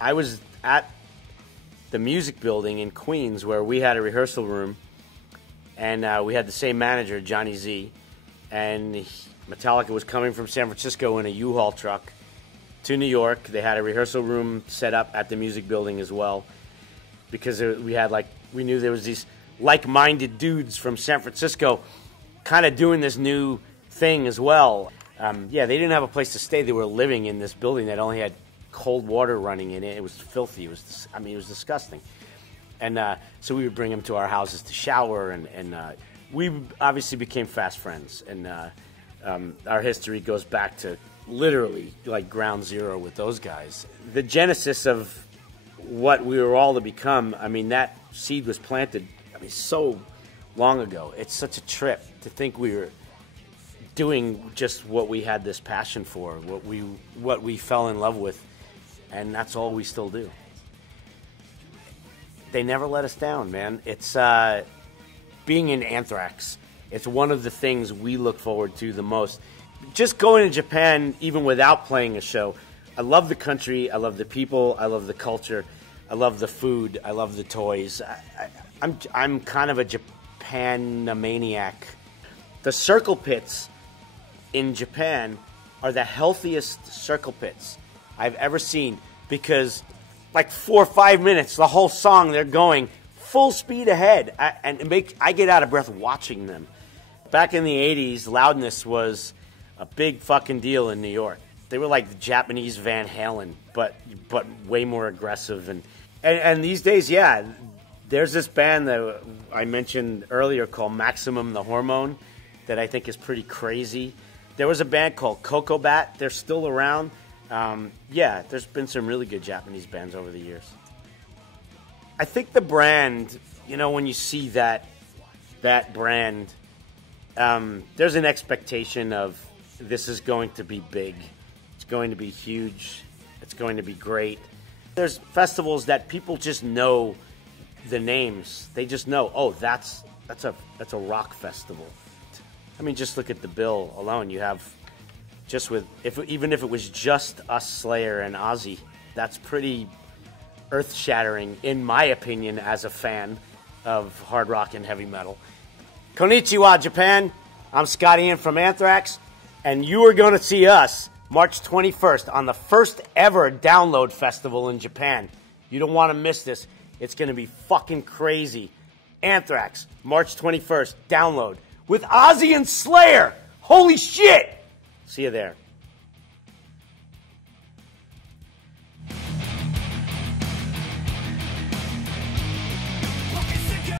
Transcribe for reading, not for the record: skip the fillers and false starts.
I was at the music building in Queens where we had a rehearsal room, and we had the same manager, Johnny Z, and Metallica was coming from San Francisco in a U-Haul truck to New York. They had a rehearsal room set up at the music building as well, because we knew there was these like-minded dudes from San Francisco kind of doing this new thing as well. Yeah, they didn't have a place to stay. They were living in this building that only had cold water running in it. It was filthy. It was disgusting. And so we would bring them to our houses to shower, and we obviously became fast friends. And our history goes back to literally like ground zero with those guys. The genesis of what we were all to become, I mean, that seed was planted, so long ago. It's such a trip to think we were doing just what we had this passion for, what we fell in love with, and that's all we still do. They never let us down, man. It's being in Anthrax. It's one of the things we look forward to the most. Just going to Japan, even without playing a show, I love the country, I love the people, I love the culture, I love the food, I love the toys. I'm kind of a Japan-maniac. The circle pits in Japan are the healthiest circle pits I've ever seen, because like 4 or 5 minutes, the whole song, they're going full speed ahead. I get out of breath watching them. Back in the 80s, loudness was a big fucking deal in New York. They were like the Japanese Van Halen, but way more aggressive. And these days, yeah, there's this band that I mentioned earlier called Maximum the Hormone that I think is pretty crazy. There was a band called Coco Bat. They're still around. Yeah, there's been some really good Japanese bands over the years. I think the brand, when you see that brand, there's an expectation of this is going to be big. It's going to be huge. It's going to be great. There's festivals that people just know the names. They just know, oh, that's a rock festival. I mean, just look at the bill alone. You have even if it was just us, Slayer, and Ozzy, that's pretty earth-shattering, in my opinion, as a fan of hard rock and heavy metal. Konnichiwa, Japan. I'm Scotty Ian from Anthrax, and you are going to see us March 21st on the first ever Download Festival in Japan. You don't want to miss this. It's going to be fucking crazy. Anthrax, March 21st, Download, with Ozzy and Slayer. Holy shit! See you there.